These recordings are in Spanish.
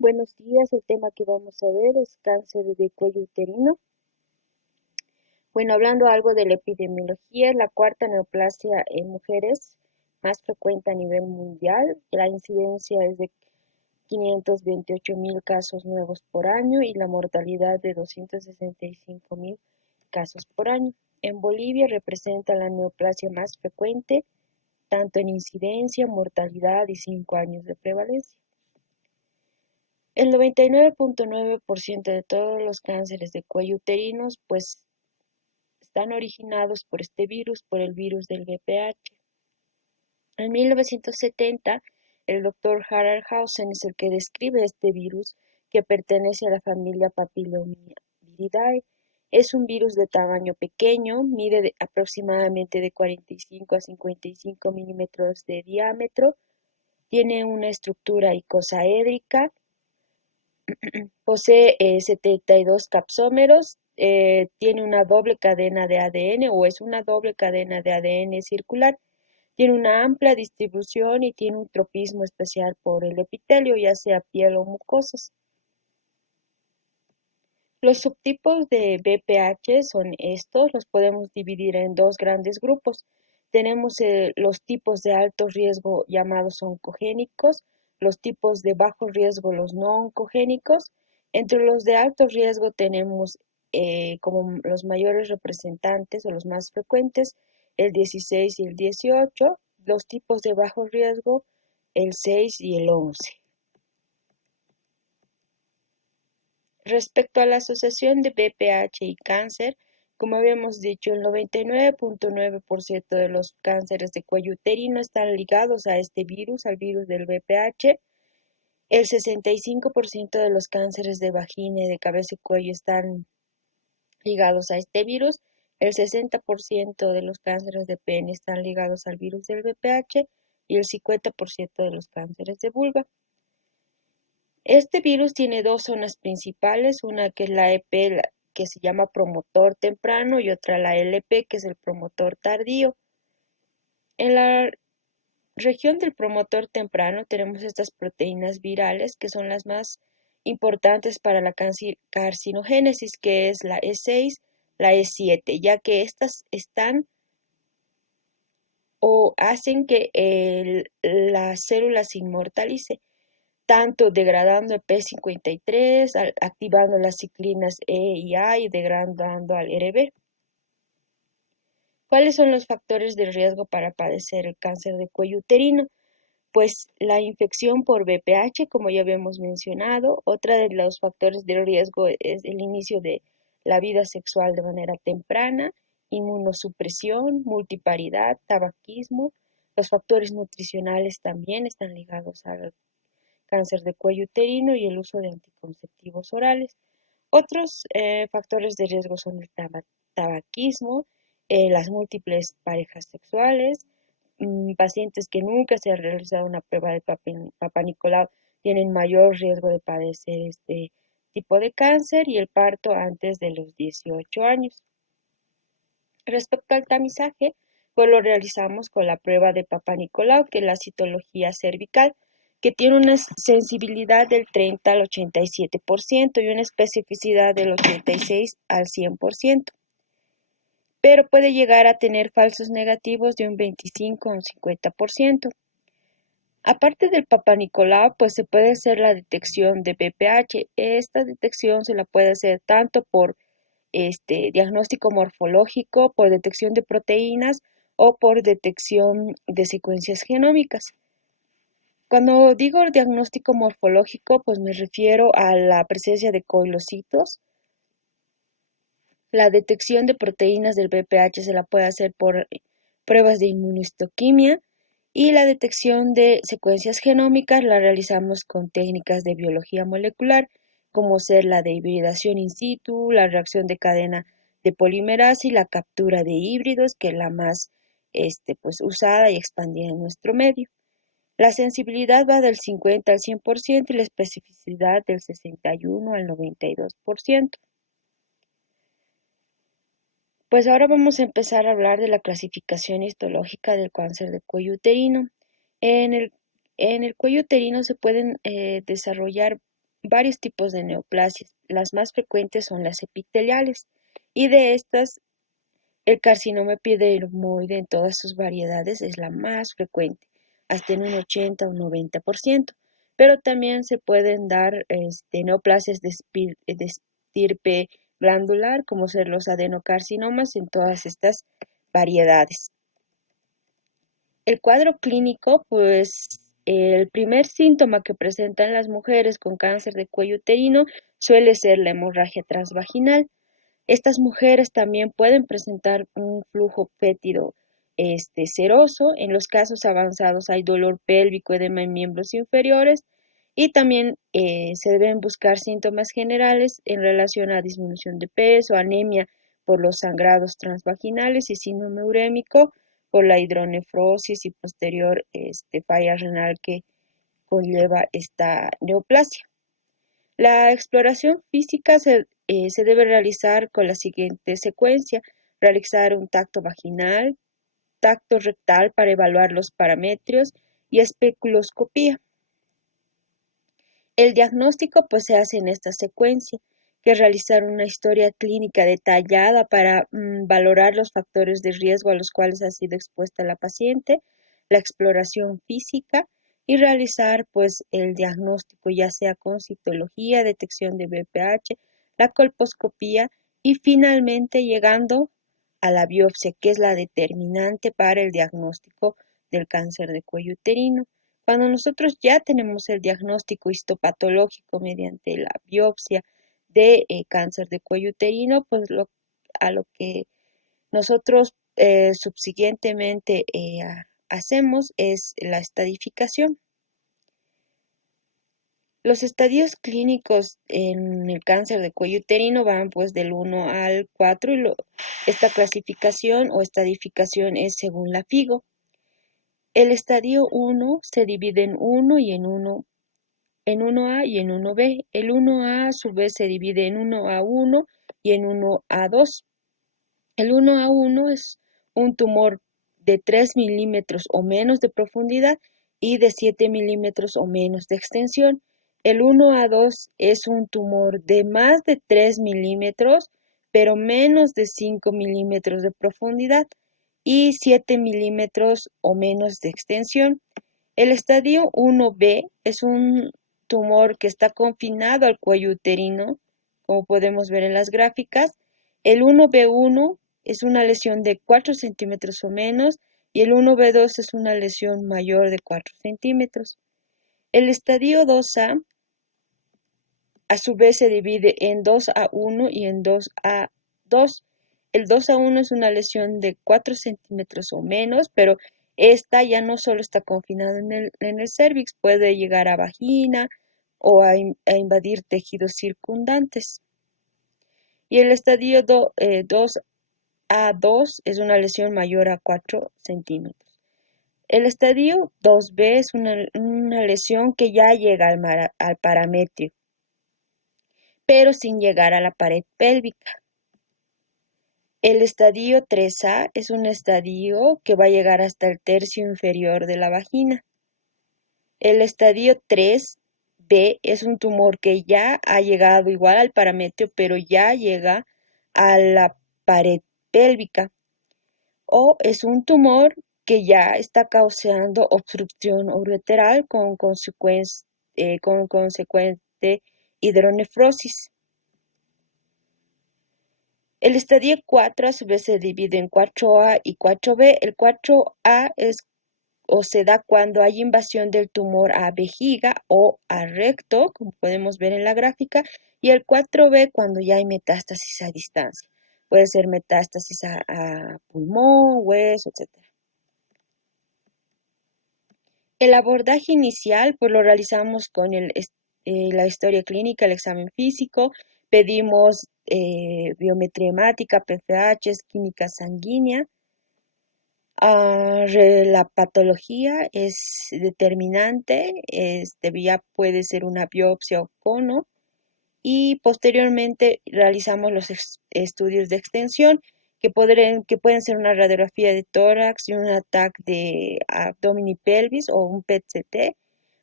Buenos días, el tema que vamos a ver es cáncer de cuello uterino. Bueno, hablando algo de la epidemiología, la cuarta neoplasia en mujeres más frecuente a nivel mundial. La incidencia es de 528.000 casos nuevos por año y la mortalidad de 265.000 casos por año. En Bolivia representa la neoplasia más frecuente, tanto en incidencia, mortalidad y 5 años de prevalencia. El 99.9% de todos los cánceres de cuello uterinos pues están originados por este virus, por el virus del VPH. En 1970, el doctor Harald Hausen es el que describe este virus que pertenece a la familia Papillomyvidae. Es un virus de tamaño pequeño, mide aproximadamente de 45 a 55 milímetros de diámetro, tiene una estructura icosaédrica. Posee 72 capsómeros, tiene una doble cadena de ADN o es una doble cadena de ADN circular, tiene una amplia distribución y tiene un tropismo especial por el epitelio, ya sea piel o mucosas. Los subtipos de VPH son estos, los podemos dividir en dos grandes grupos. Tenemos los tipos de alto riesgo llamados oncogénicos, los tipos de bajo riesgo los no oncogénicos. Entre los de alto riesgo tenemos como los mayores representantes o los más frecuentes el 16 y el 18, los tipos de bajo riesgo el 6 y el 11. Respecto a la asociación de VPH y cáncer, como habíamos dicho, el 99.9% de los cánceres de cuello uterino están ligados a este virus, al virus del VPH. El 65% de los cánceres de vagina y de cabeza y cuello están ligados a este virus. El 60% de los cánceres de pene están ligados al virus del VPH y el 50% de los cánceres de vulva. Este virus tiene dos zonas principales, una que es la EP, que se llama promotor temprano, y otra la LP, que es el promotor tardío. En la región del promotor temprano tenemos estas proteínas virales, que son las más importantes para la carcinogénesis, que es la E6, la E7, ya que estas están o hacen que la célula se inmortalice, tanto degradando el P53, activando las ciclinas E y A y degradando al RB. ¿Cuáles son los factores de riesgo para padecer el cáncer de cuello uterino? Pues la infección por VPH, como ya habíamos mencionado. Otra de los factores de riesgo es el inicio de la vida sexual de manera temprana, inmunosupresión, multiparidad, tabaquismo. Los factores nutricionales también están ligados al cáncer de cuello uterino y el uso de anticonceptivos orales. Otros factores de riesgo son el tabaquismo, las múltiples parejas sexuales, pacientes que nunca se han realizado una prueba de Papa Nicolau tienen mayor riesgo de padecer este tipo de cáncer y el parto antes de los 18 años. Respecto al tamizaje, pues lo realizamos con la prueba de Papa Nicolau, que es la citología cervical, que tiene una sensibilidad del 30 al 87% y una especificidad del 86 al 100%, pero puede llegar a tener falsos negativos de un 25 a un 50%. Aparte del Papa Nicolau, pues se puede hacer la detección de VPH. Esta detección se la puede hacer tanto por diagnóstico morfológico, por detección de proteínas o por detección de secuencias genómicas. Cuando digo diagnóstico morfológico, pues me refiero a la presencia de coilocitos. La detección de proteínas del VPH se la puede hacer por pruebas de inmunohistoquimia y la detección de secuencias genómicas la realizamos con técnicas de biología molecular, como ser la de hibridación in situ, la reacción de cadena de polimerasa y la captura de híbridos, que es la más pues, usada y expandida en nuestro medio. La sensibilidad va del 50 al 100% y la especificidad del 61 al 92%. Pues ahora vamos a empezar a hablar de la clasificación histológica del cáncer de cuello uterino. En el cuello uterino se pueden desarrollar varios tipos de neoplasias. Las más frecuentes son las epiteliales y de estas el carcinoma epidermoide en todas sus variedades es la más frecuente, hasta en un 80 o 90%, pero también se pueden dar neoplasias de estirpe glandular, como ser los adenocarcinomas en todas estas variedades. El cuadro clínico, pues el primer síntoma que presentan las mujeres con cáncer de cuello uterino suele ser la hemorragia transvaginal. Estas mujeres también pueden presentar un flujo fétido seroso. En los casos avanzados hay dolor pélvico, edema en miembros inferiores y también se deben buscar síntomas generales en relación a disminución de peso, anemia por los sangrados transvaginales y síndrome urémico por la hidronefrosis y posterior falla renal que conlleva esta neoplasia. La exploración física se debe realizar con la siguiente secuencia: realizar un tacto vaginal, tacto rectal para evaluar los parametrios y especuloscopía. El diagnóstico pues se hace en esta secuencia, que es realizar una historia clínica detallada para valorar los factores de riesgo a los cuales ha sido expuesta la paciente, la exploración física y realizar pues el diagnóstico ya sea con citología, detección de BPH, la colposcopía y finalmente llegando a la biopsia, que es la determinante para el diagnóstico del cáncer de cuello uterino. Cuando nosotros ya tenemos el diagnóstico histopatológico mediante la biopsia de cáncer de cuello uterino, pues a lo que nosotros subsiguientemente hacemos es la estadificación. Los estadios clínicos en el cáncer de cuello uterino van pues del 1 al 4 y esta clasificación o estadificación es según la FIGO. El estadio 1 se divide en 1 y en 1A y en 1B. El 1A a su vez se divide en 1A1 y en 1A2. El 1A1 es un tumor de 3 milímetros o menos de profundidad y de 7 milímetros o menos de extensión. El 1A2 es un tumor de más de 3 milímetros, pero menos de 5 milímetros de profundidad y 7 milímetros o menos de extensión. El estadio 1B es un tumor que está confinado al cuello uterino, como podemos ver en las gráficas. El 1B1 es una lesión de 4 centímetros o menos y el 1B2 es una lesión mayor de 4 centímetros. El estadio 2A a su vez se divide en 2A1 y en 2A2. El 2A1 es una lesión de 4 centímetros o menos, pero esta ya no solo está confinada en el cérvix, puede llegar a vagina o a invadir tejidos circundantes. Y el estadio 2A2 es una lesión mayor a 4 centímetros. El estadio 2B es una lesión que ya llega al parametrio, pero sin llegar a la pared pélvica. El estadio 3A es un estadio que va a llegar hasta el tercio inferior de la vagina. El estadio 3B es un tumor que ya ha llegado igual al parametrio, pero ya llega a la pared pélvica. O es un tumor que ya está causando obstrucción ureteral con consecuente hidronefrosis. El estadio 4 a su vez se divide en 4A y 4B. El 4A se da cuando hay invasión del tumor a vejiga o a recto, como podemos ver en la gráfica, y el 4B cuando ya hay metástasis a distancia. Puede ser metástasis a pulmón, hueso, etc. El abordaje inicial pues lo realizamos con la historia clínica, el examen físico, pedimos biometría hemática, PFH, química sanguínea. La patología es determinante, ya puede ser una biopsia o cono, y posteriormente realizamos los estudios de extensión que pueden ser una radiografía de tórax y un TAC de abdomen y pelvis o un PET-CT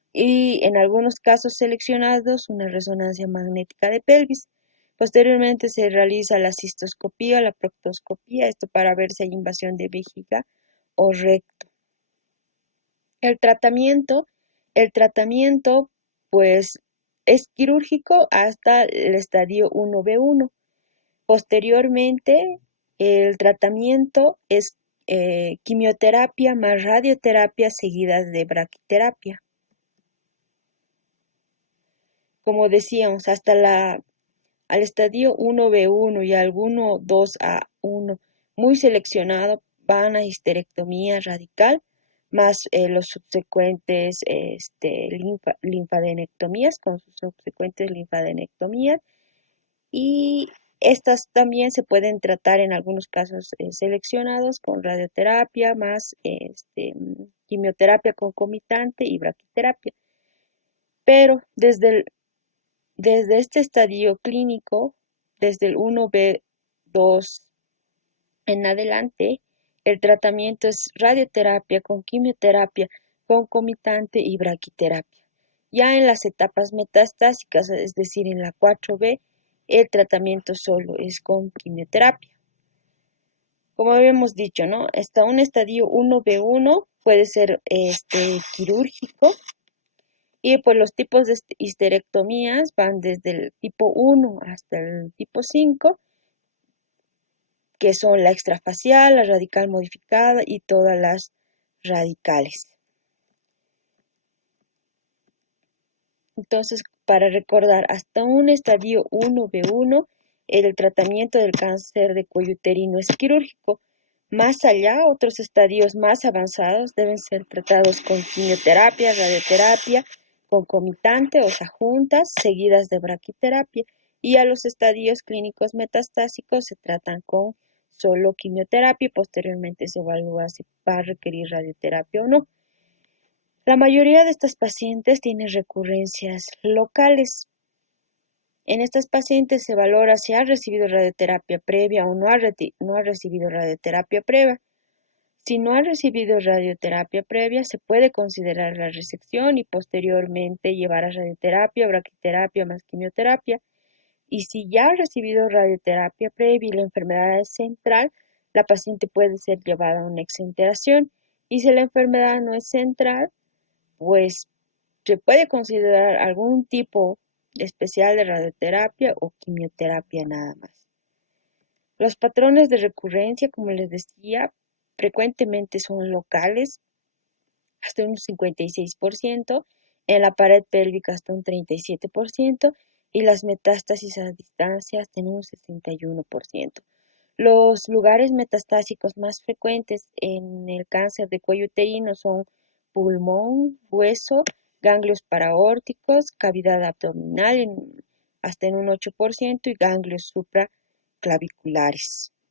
y en algunos casos seleccionados una resonancia magnética de pelvis. Posteriormente se realiza la cistoscopía o la proctoscopía, esto para ver si hay invasión de vejiga o recto. El tratamiento, el tratamiento pues es quirúrgico hasta el estadio 1B1. Posteriormente, el tratamiento es quimioterapia más radioterapia seguidas de braquiterapia. Como decíamos, al estadio 1B1 y alguno 2A1 muy seleccionado van a histerectomía radical más los subsecuentes linfadenectomías con sus subsecuentes linfadenectomías y estas también se pueden tratar en algunos casos seleccionados con radioterapia más quimioterapia concomitante y braquiterapia. Pero desde este estadio clínico, desde el 1B2 en adelante, el tratamiento es radioterapia con quimioterapia concomitante y braquiterapia. Ya en las etapas metastásicas, es decir, en la 4B, el tratamiento solo es con quimioterapia. Como habíamos dicho, ¿no? Hasta un estadio 1B1 puede ser quirúrgico y pues los tipos de histerectomías van desde el tipo 1 hasta el tipo 5, que son la extrafacial, la radical modificada y todas las radicales. Entonces, para recordar, hasta un estadio 1B1, el tratamiento del cáncer de cuello uterino es quirúrgico. Más allá, otros estadios más avanzados deben ser tratados con quimioterapia, radioterapia, concomitante, o sea, juntas, seguidas de braquiterapia. Y a los estadios clínicos metastásicos se tratan con solo quimioterapia y posteriormente se evalúa si va a requerir radioterapia o no. La mayoría de estas pacientes tienen recurrencias locales. En estas pacientes se valora si ha recibido radioterapia previa o no ha recibido radioterapia previa. Si no ha recibido radioterapia previa, se puede considerar la resección y posteriormente llevar a radioterapia, braquiterapia más quimioterapia. Y si ya ha recibido radioterapia previa y la enfermedad es central, la paciente puede ser llevada a una exenteración. Y si la enfermedad no es central, pues se puede considerar algún tipo especial de radioterapia o quimioterapia nada más. Los patrones de recurrencia, como les decía, frecuentemente son locales, hasta un 56%, en la pared pélvica hasta un 37% y las metástasis a distancia hasta en un 61%. Los lugares metastásicos más frecuentes en el cáncer de cuello uterino son pulmón, hueso, ganglios paraórticos, cavidad abdominal hasta en un 8% y ganglios supraclaviculares.